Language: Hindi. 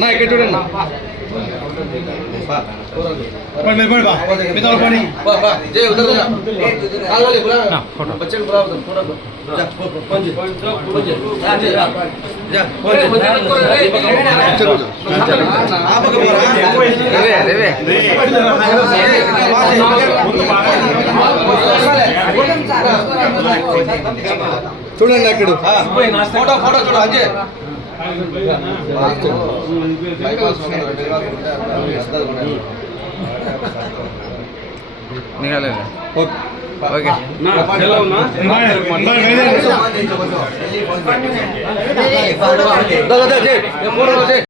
నా ఇక్కడ చూడండి పోయి, మీరు పోయి బా. మిగతా వాళ్ళు పోనీ. జై ఉదర్ जा काल वाले बुला बच्चे को बुला उधर थोड़ा जा पंज पंज जा जा आप रे रे చూడండి అక్కడ ఫోటో ఫోటో చూడు అజయ్ నిఘాలేదు ఓకే ఓకే ఓకే